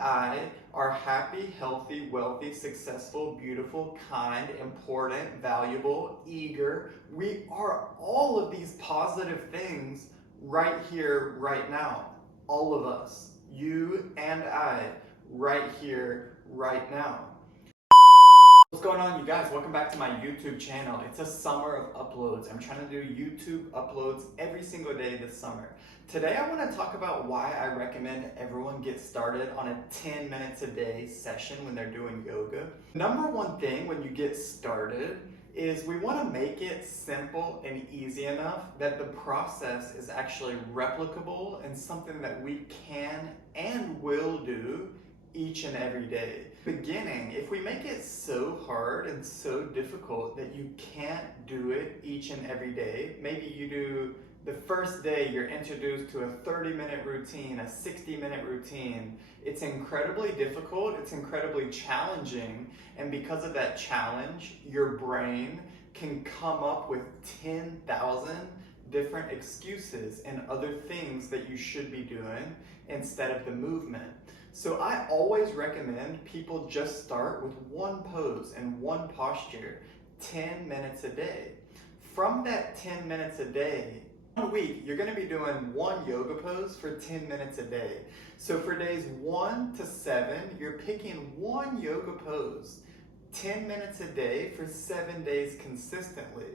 I are happy, healthy, wealthy, successful, beautiful, kind, important, valuable, eager. We are all of these positive things right here, right now. All of us, you and I, right here, right now. What's going on, you guys? Welcome back to my YouTube channel. It's a summer of uploads. I'm trying to do YouTube uploads every single day this summer. Today I want to talk about why I recommend everyone get started on a 10 minutes a day session when they're doing yoga. Number one thing when you get started is we want to make it simple and easy enough that the process is actually replicable and something that we can and will do each and every day. Beginning, if we make it so hard and so difficult that you can't do it each and every day, maybe you do the first day you're introduced to a 30-minute routine, a 60-minute routine. It's incredibly difficult, it's incredibly challenging, and because of that challenge, your brain can come up with 10,000 different excuses and other things that you should be doing instead of the movement. So I always recommend people just start with one pose and one posture, 10 minutes a day. From that 10 minutes a day, one week, you're going to be doing one yoga pose for 10 minutes a day. So for days 1 to 7, you're picking one yoga pose, 10 minutes a day for 7 days consistently.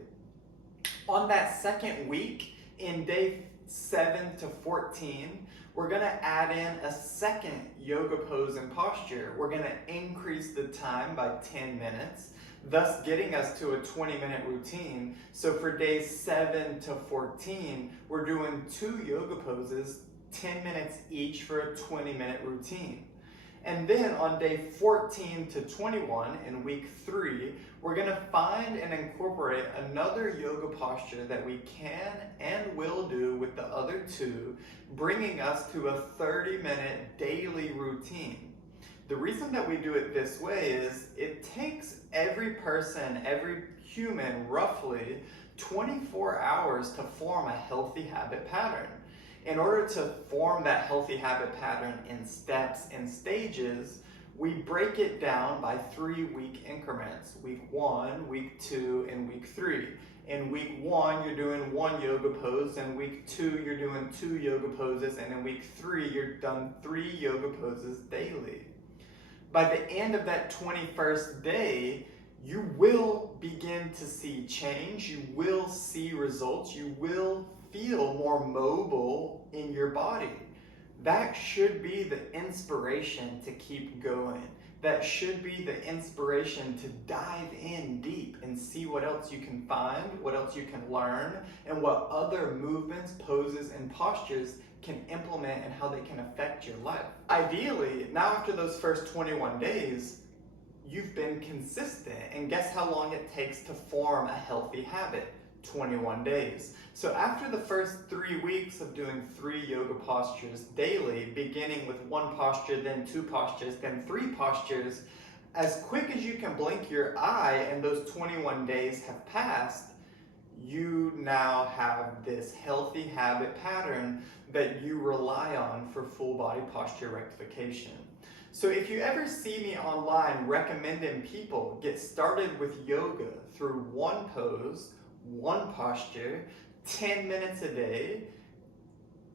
On that second week, in day 7 to 14, we're going to add in a second yoga pose and posture. We're going to increase the time by 10 minutes, thus getting us to a 20-minute routine. So for days 7 to 14, we're doing 2 yoga poses, 10 minutes each for a 20-minute routine. And then on day 14 to 21 in week 3, we're going to find and incorporate another yoga posture that we can and will do with the other 2, bringing us to a 30-minute daily routine. The reason that we do it this way is it takes every person, every human, roughly 24 hours to form a healthy habit pattern. In order to form that healthy habit pattern in steps and stages, we break it down by 3-week increments. Week 1, week 2, and week 3. In week 1, you're doing 1 yoga pose. In week 2, you're doing 2 yoga poses. And in week 3, you're done 3 yoga poses daily. By the end of that 21st day, you will begin to see change. You will see results. You will feel more mobile in your body. That should be the inspiration to keep going. That should be the inspiration to dive in deep and see what else you can find, what else you can learn, and what other movements, poses, and postures can implement and how they can affect your life. Ideally, now after those first 21 days, you've been consistent, and guess how long it takes to form a healthy habit? 21 days. So after the first 3 weeks of doing 3 yoga postures daily, beginning with 1 posture, then 2 postures, then 3 postures, as quick as you can blink your eye and those 21 days have passed, you now have this healthy habit pattern that you rely on for full body posture rectification. So if you ever see me online recommending people get started with yoga through 1 pose, 1 posture, 10 minutes a day,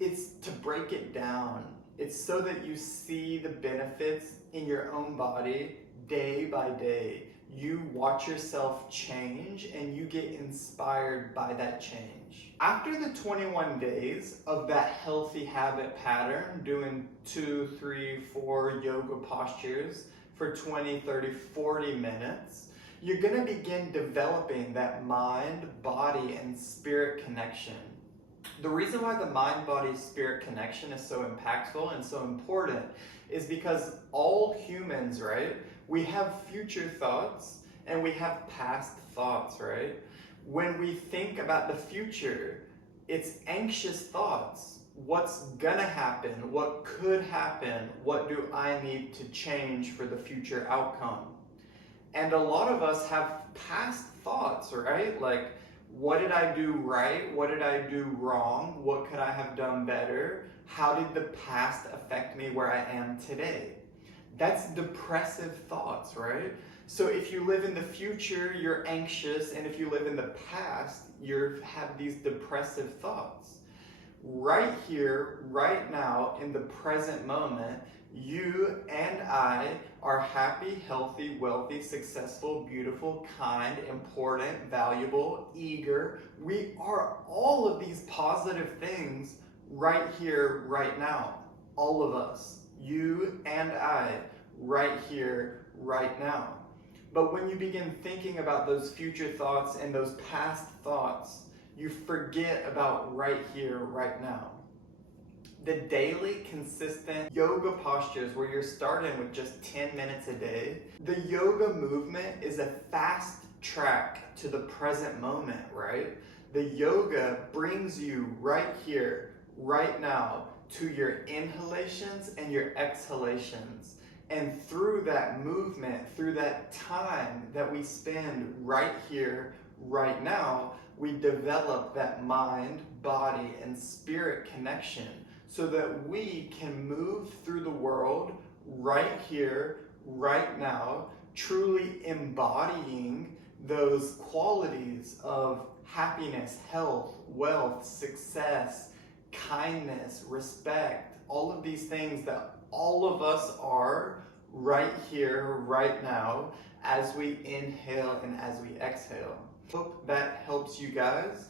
it's to break it down. It's so that you see the benefits in your own body day by day. You watch yourself change and you get inspired by that change. After the 21 days of that healthy habit pattern, doing 2, 3, 4 yoga postures for 20, 30, 40 minutes, you're going to begin developing that mind, body, and spirit connection. The reason why the mind, body, spirit connection is so impactful and so important is because all humans, right, we have future thoughts and we have past thoughts, right? When we think about the future, it's anxious thoughts. What's gonna happen? What could happen? What do I need to change for the future outcome? And a lot of us have past thoughts, right? Like, what did I do right? What did I do wrong? What could I have done better? How did the past affect me where I am today? That's depressive thoughts, right? So if you live in the future, you're anxious, and if you live in the past, you have these depressive thoughts. Right here, right now, in the present moment, you and I are happy, healthy, wealthy, successful, beautiful, kind, important, valuable, eager. We are all of these positive things right here, right now. All of us, you and I, right here, right now. But when you begin thinking about those future thoughts and those past thoughts, you forget about right here, right now. The daily, consistent yoga postures where you're starting with just 10 minutes a day, the yoga movement is a fast track to the present moment, right? The yoga brings you right here, right now, to your inhalations and your exhalations. And through that movement, through that time that we spend right here, right now, we develop that mind, body, and spirit connection so that we can move through the world right here, right now, truly embodying those qualities of happiness, health, wealth, success, kindness, respect, all of these things that all of us are right here, right now, as we inhale and as we exhale. Hope that helps you guys.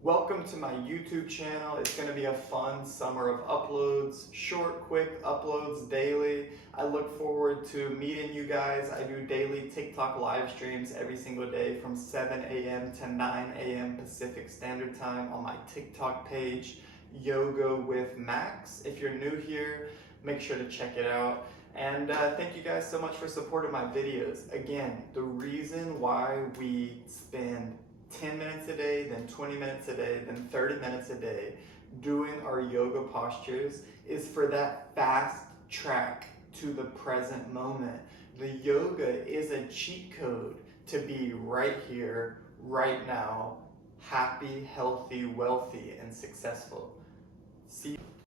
Welcome to my YouTube channel. It's going to be a fun summer of uploads, short, quick uploads daily. I look forward to meeting you guys. I do daily TikTok live streams every single day from 7 a.m. to 9 a.m. Pacific Standard Time on my TikTok page, Yoga with Max. If you're new here, make sure to check it out. And thank you guys so much for supporting my videos. Again, the reason why we spend 10 minutes a day, then 20 minutes a day, then 30 minutes a day doing our yoga postures is for that fast track to the present moment. The yoga is a cheat code to be right here, right now, happy, healthy, wealthy, and successful. See you.